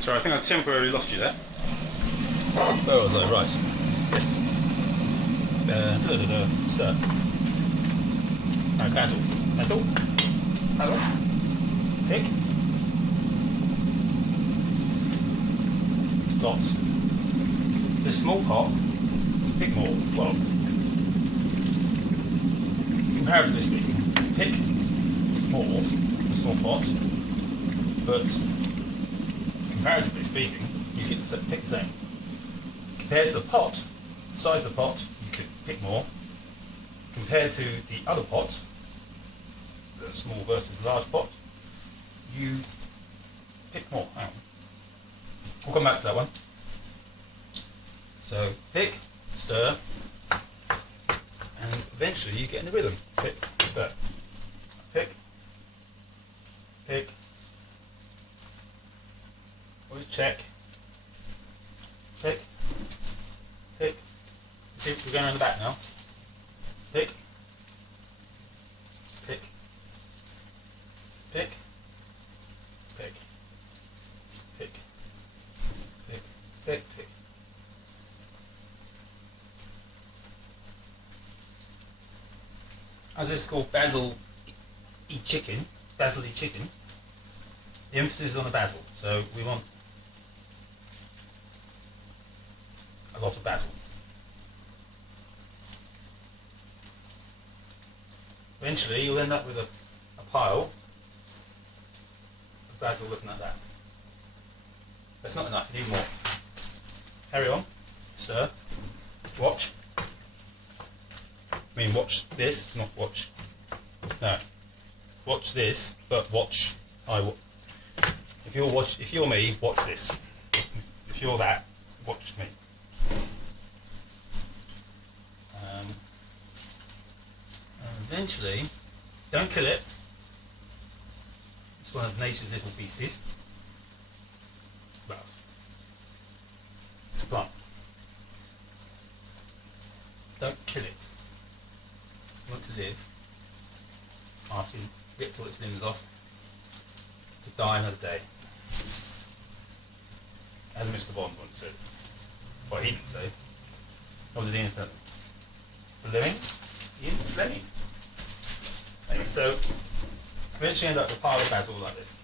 Sorry, I think I temporarily lost you there. Where was I? Right. Yes. Stir. No, cancel. Cancel. Hello. Pick. Dots. This small pot, pick more. Well, comparatively speaking, pick more in a small pot, but comparatively speaking, you can pick the same. Compared to the pot, size of the pot, you could pick more. Compared to the other pot, the small versus large pot, you pick more. Hang on. We'll come back to that one. So pick, stir, and eventually you get in the rhythm. Pick, stir. Pick, pick. Always check. Pick, pick. See, we're going around the back now. Pick, pick, pick, pick, pick, pick, pick, pick. As this is called basil-y chicken, the emphasis is on the basil. So we want a lot of basil. Eventually you'll end up with a pile of basil looking like that. That's not enough, you need more. Carry on, stir, watch. I mean watch this, not watch. No. Watch this, but watch if you're me, watch this. If you're that, watch me. And eventually, don't kill it. It's one of nature's little beasties. Well, it's a plant. Don't kill it. You want to live after you ripped all its limbs off to die another day. As Mr. Bond once said. Well, he didn't say. Or did Ian Fleming? Ian Fleming. Anyway, so eventually end up with a pile of basil like this.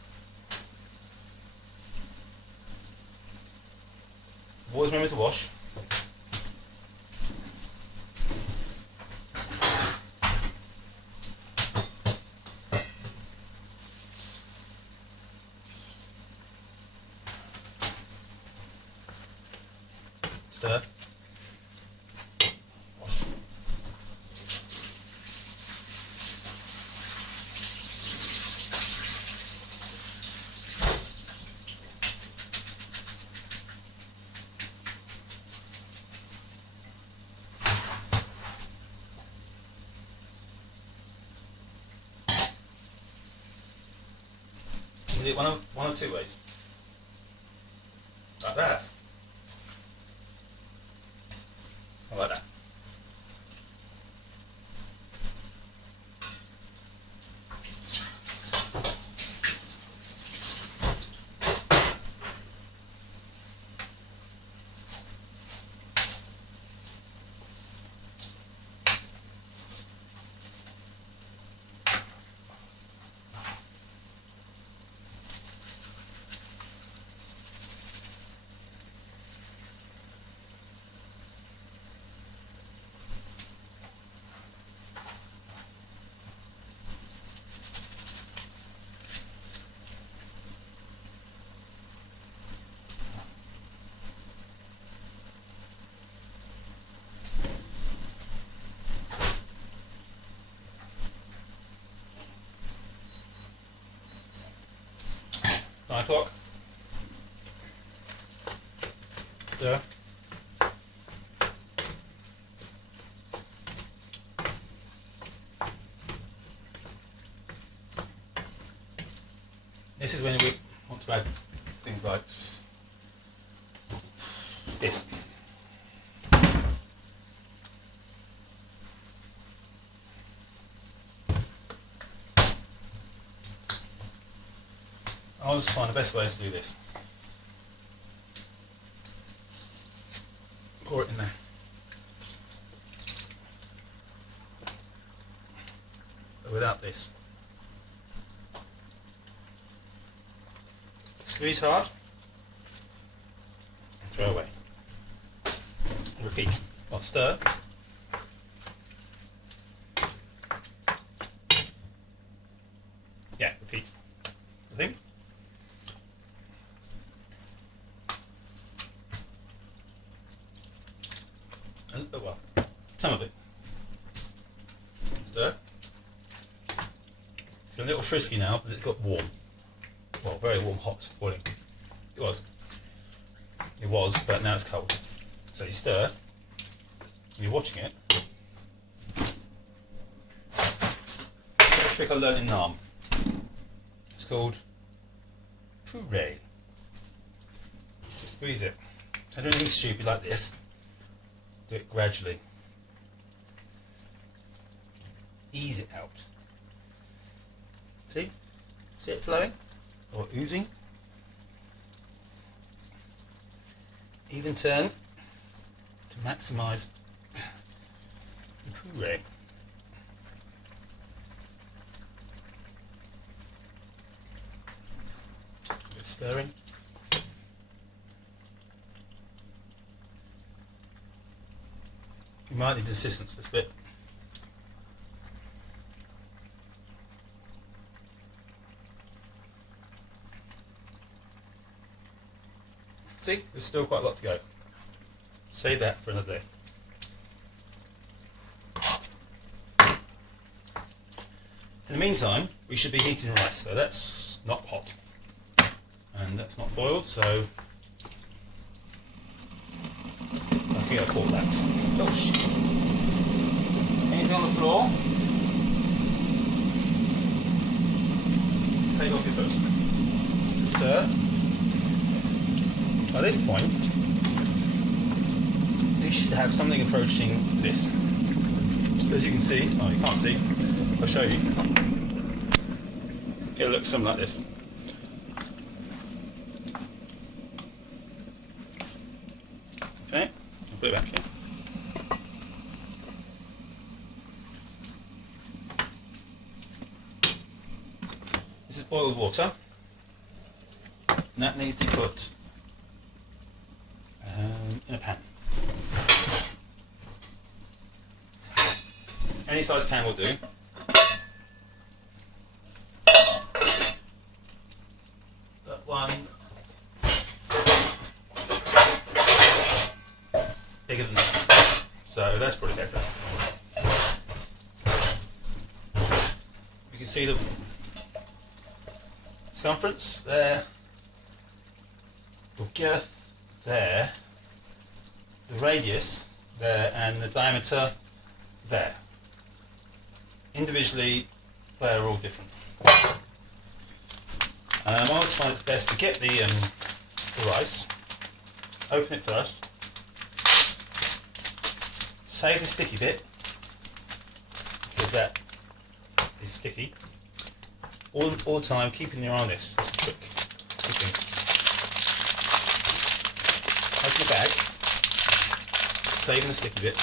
Always remember to wash. Stir. Wash. You do it one of two ways. Like that. Like that. Nine o'clock. Stir. This is when we want to add things like this. I'll just find the best way to do this. pour it in there. But without this. Squeeze hard and throw away. Repeat. Well, stir. Yeah, repeat. I think. And, well, some of it. Stir. It's a little frisky now because it got warm. Well, very warm, hot, boiling. It was, but now it's cold. So you stir, and you're watching it. A trick I learned in NAM. It's called puree. Just squeeze it. Don't do anything stupid like this. Do it gradually. Ease it out. See? See it flowing? Or oozing? Even turn to maximise the puree. A bit of stirring. You might need assistance for this bit. See, there's still quite a lot to go. Save that for another day. In the meantime, we should be heating rice, so that's not hot. And that's not boiled, so I forget I caught that. Oh shit. Anything on the floor? Take off your foot. Stir. By this point, you should have something approaching this. As you can see, oh you can't see, I'll show you. It looks something like this. Okay, I'll put it back here. This is boiled water, and that needs to be put in a pan. Any size pan will do. But one bigger than that. So that's probably better. You can see the circumference there, the girth there, the radius there, and the diameter there. Individually, they're all different. I always find it best to get the rice, open it first, save the sticky bit, because that is sticky. All the time, keeping your eye on this. This is quick. Open the bag, saving the sticky bit.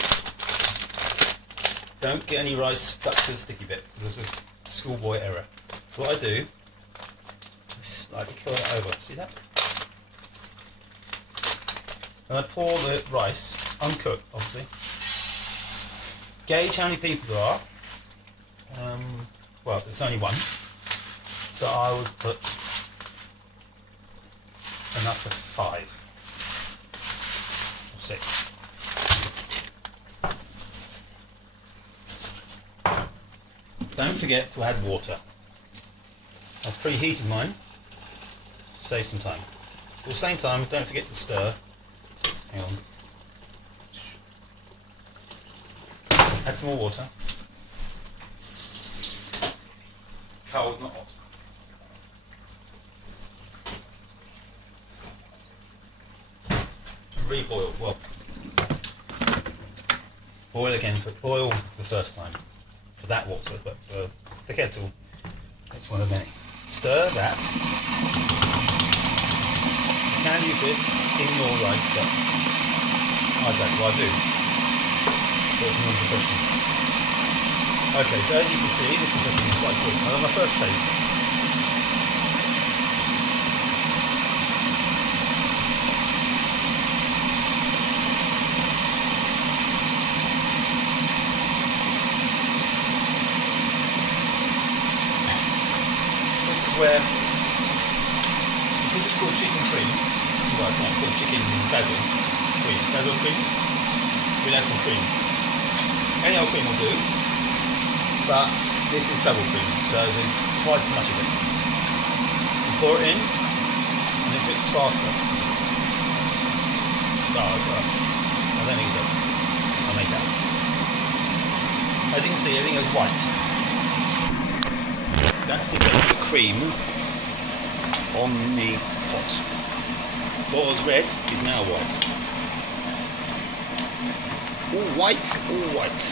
Don't get any rice stuck to the sticky bit, because there's a schoolboy error. So what I do is slightly curl it over. See that? And I pour the rice, uncooked obviously. Gauge how many people there are. Well, there's only one. So I would put enough for 5 or 6. Don't forget to add water. I've preheated mine to save some time. At the same time, don't forget to stir. Hang on. Add some more water. Cold, not hot. Reboil. Well, boil again, but boil for the first time. For that water, but for the kettle, it's one of many. Stir that. You can use this in your rice, but I don't, well I do. But it's non-professional. Okay, so as you can see, this is looking quite good. I'm on my first taste. This is where, because it's called chicken cream, well it's not, it's called chicken basil cream. Basil cream? We'll add some cream. Any old cream will do, but this is double cream, so there's twice as much of it. You pour it in, and it cooks faster. Oh, I don't think it does. I'll make that. As you can see, everything is white. That's the effect of the cream on the pot. What was red is now white. All white, all white.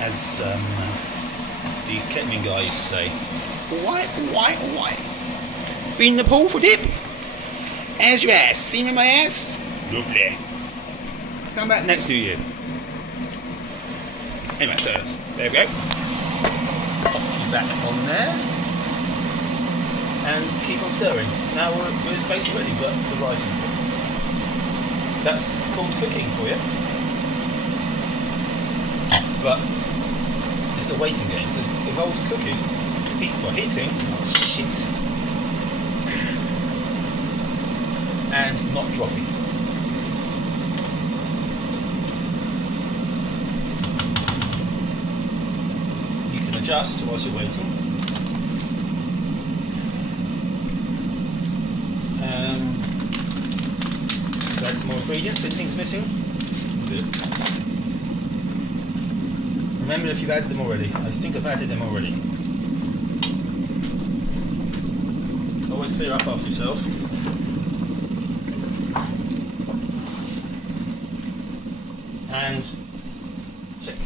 As the kettling guy used to say, all white, all white, all white. Been in the pool for dip? How's your ass? Seen in my ass? Lovely. Come back next to you. Anyway, so there we go. Pop you back on there. And keep on stirring. Now it's basically ready, but the rice is cooked. That's called cooking for you. But it's a waiting game. So it involves cooking, heating, oh shit, and not dropping. You can adjust whilst you're waiting. Add some more ingredients. Anything's missing? Do it. Remember if you've added them already. I think I've added them already. Always clear up after yourself. And check.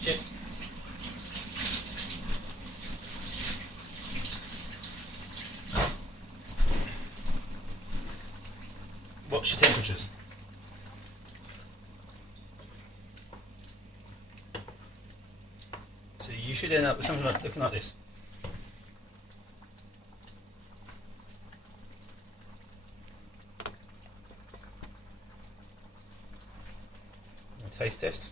Shit. Watch your temperatures. So you should end up with something like looking like this. A taste test.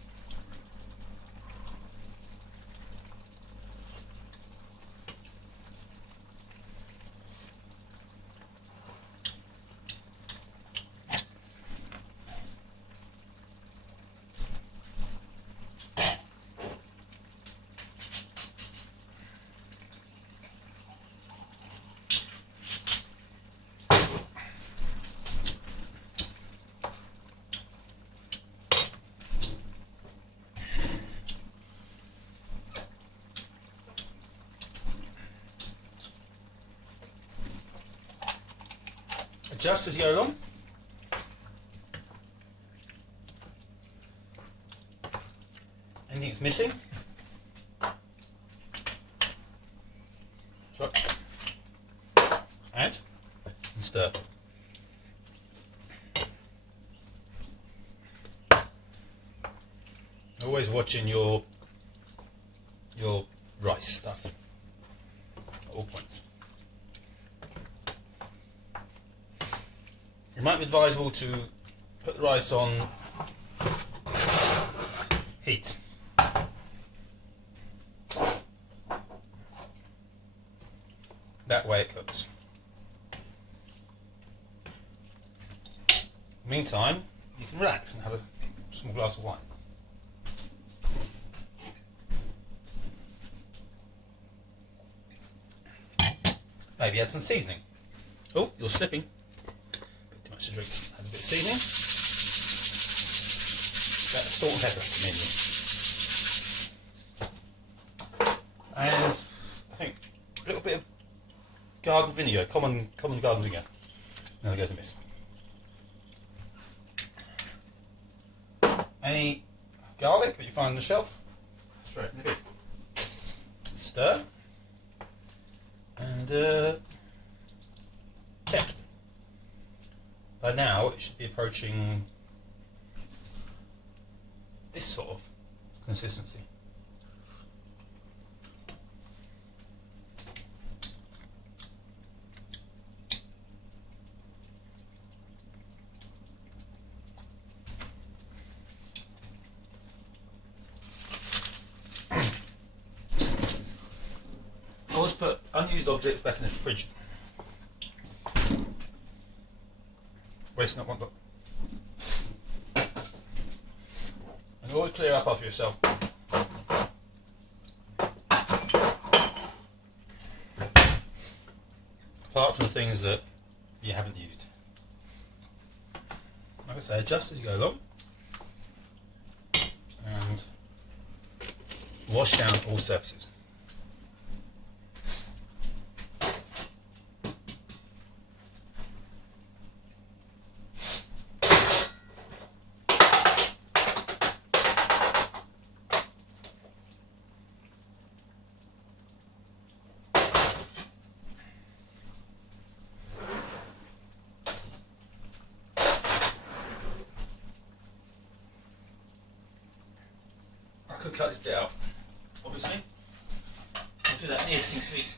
Adjust as you go along. Anything that's missing? That's right. Add and stir. Always watching your rice stuff at all points. It might be advisable to put the rice on heat. That way it cooks. Meantime, you can relax and have a small glass of wine. Maybe add some seasoning. Oh, you're slipping. Too much to drink. Add a bit of seasoning. That's salt and pepper, mainly. And I think a little bit of garden vinegar, common garden vinegar. Now there goes a miss. Any garlic that you find on the shelf, straight in the bin. Stir. And check. By now it should be approaching this sort of consistency. Always put unused objects back in the fridge. Waste not one look. And always clear up after yourself. Apart from the things that you haven't used. Like I say, adjust as you go along. And wash down all surfaces. I could cut this bit out, obviously. I'll do that in the editing suite.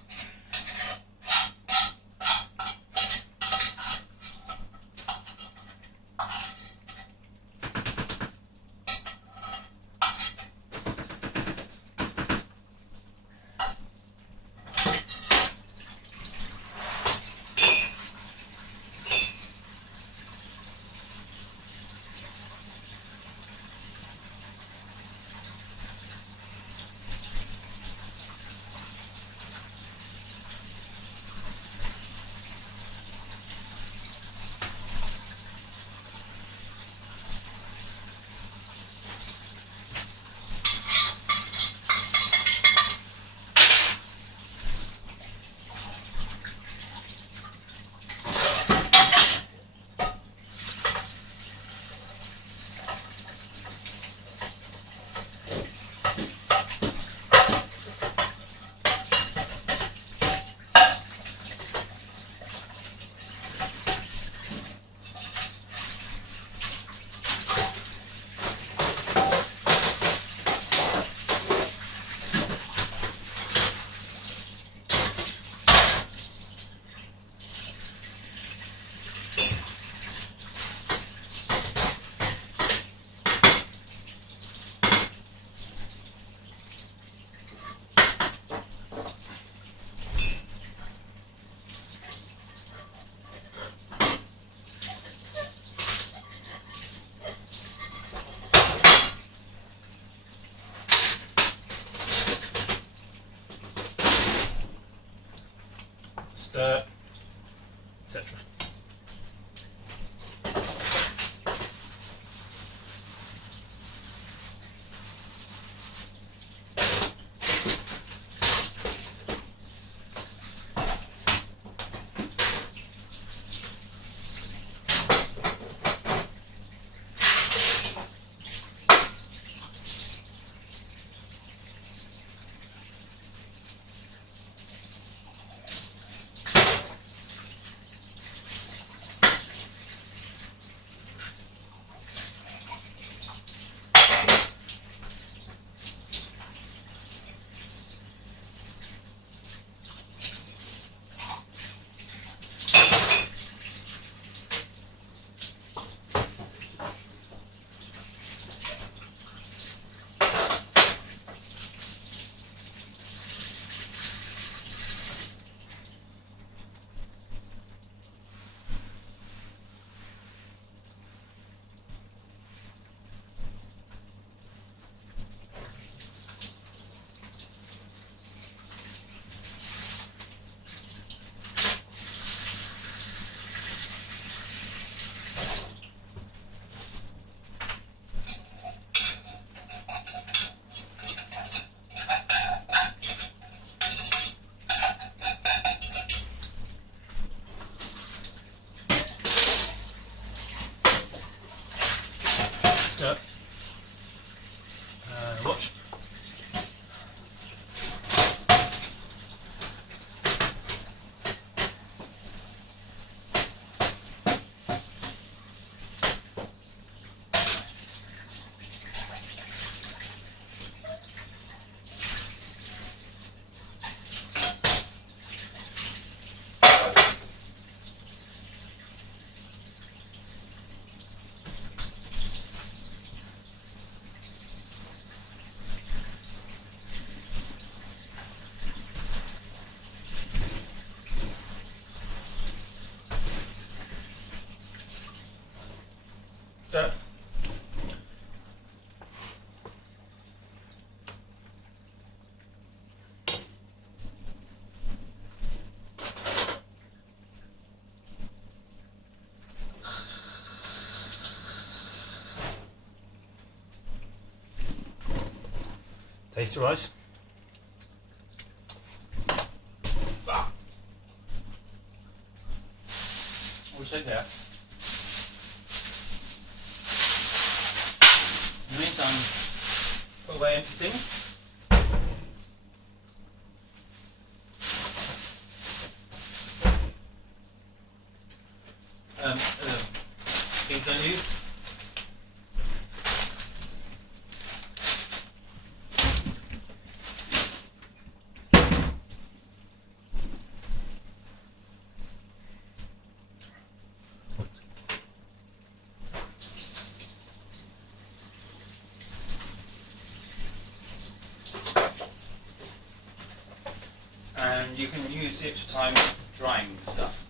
Stir, etc. Taste the rice. Ah. What we say there? In the meantime, put away empty thing. Things don't use. And you can use the extra time drying stuff.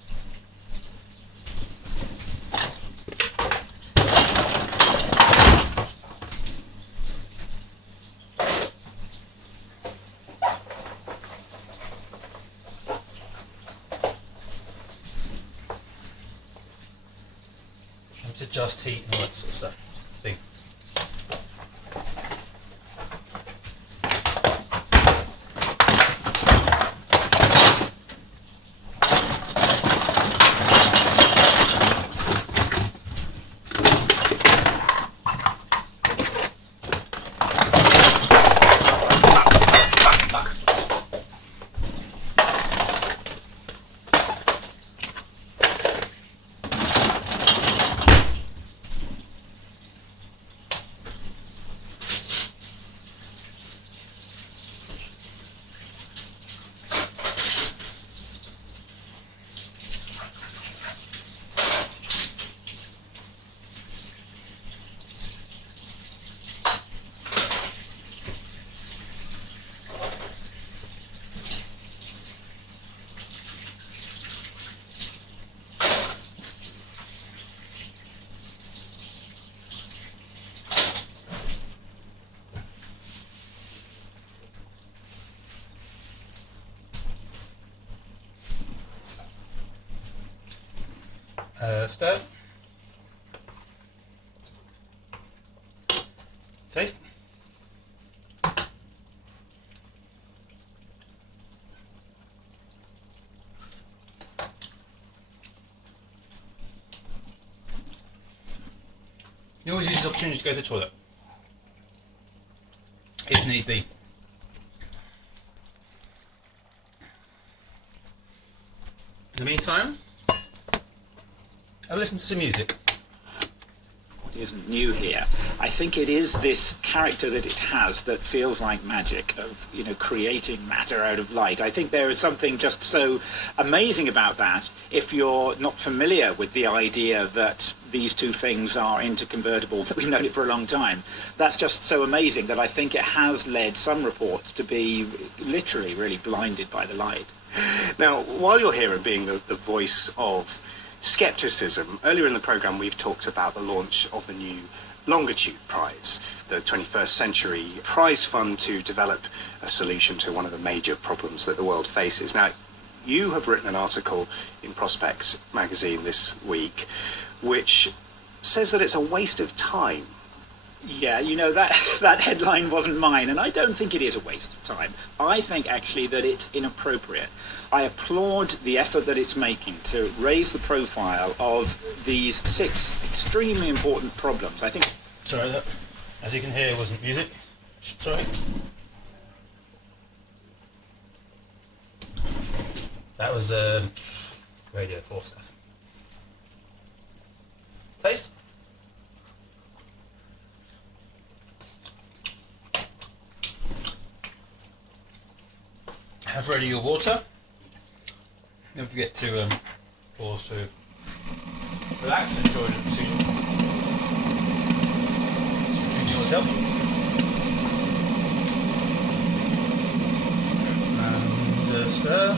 And to adjust heat and all that sort of stuff. That's the thing. Stir. Taste. You always use this opportunity to go to the toilet, if need be. In the meantime, I'll listen to some music. What isn't new here? I think it is this character that it has that feels like magic of, creating matter out of light. I think there is something just so amazing about that if you're not familiar with the idea that these two things are interconvertible. We've known it for a long time. That's just so amazing that I think it has led some reports to be literally really blinded by the light. Now, while you're here and being the voice of skepticism, earlier in the programme we've talked about the launch of the new Longitude Prize, the 21st Century Prize Fund to develop a solution to one of the major problems that the world faces. Now, you have written an article in Prospects magazine this week which says that it's a waste of time. Yeah, that headline wasn't mine, and I don't think it is a waste of time. I think actually that it's inappropriate. I applaud the effort that it's making to raise the profile of these 6 extremely important problems. I think. Sorry, that, as you can hear, wasn't music. Sorry. That was Radio 4 stuff. Taste. Have ready your water. Don't forget to pause to relax and enjoy the decision. Some drinking always helps. And stir.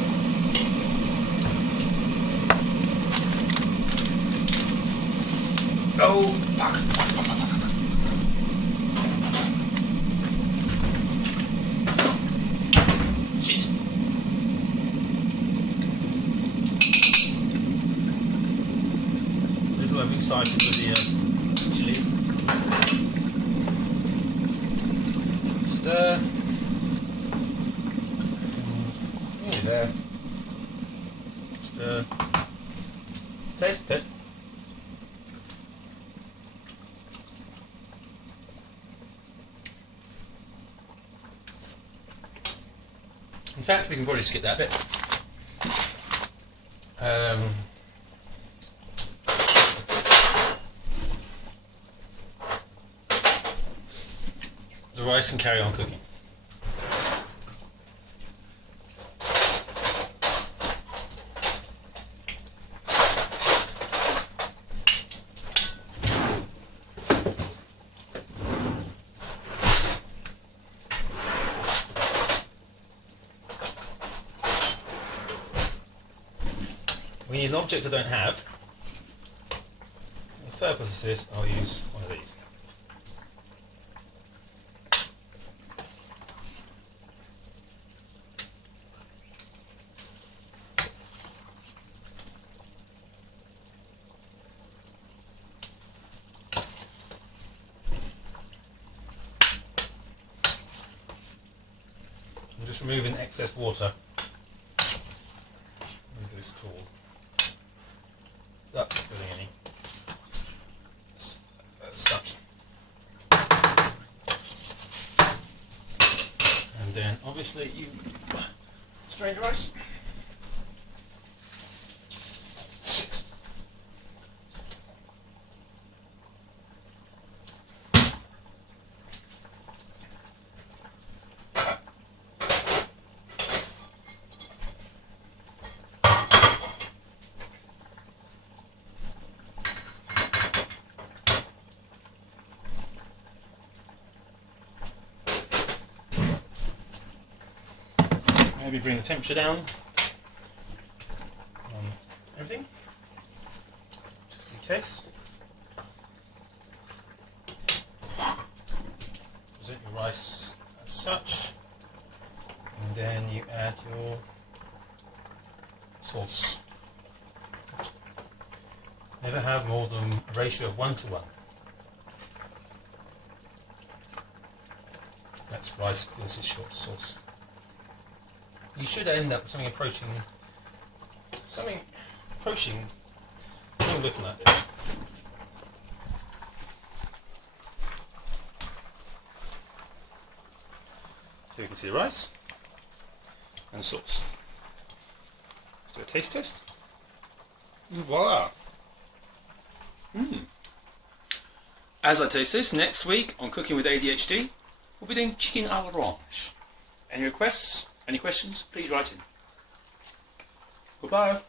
Go! Fuck! Shit! This is what I'm excited with the chilies. Stir. Just taste. In fact, we can probably skip that bit. The rice can carry on cooking. We need an object I don't have. For the purpose of this, I'll use one of these. I'm just removing excess water with this tool. That's filling any as such. And then obviously you strain the rice. Maybe bring the temperature down on everything, just in case. Present your rice as such, and then you add your sauce. Never have more than a ratio of 1 to 1. That's rice versus short sauce. You should end up with something looking like this. So you can see the rice and sauce. Let's do a taste test. And voila! As I taste this, next week on Cooking with ADHD, we'll be doing chicken à l'orange. Any requests? Any questions? Please write in. Goodbye.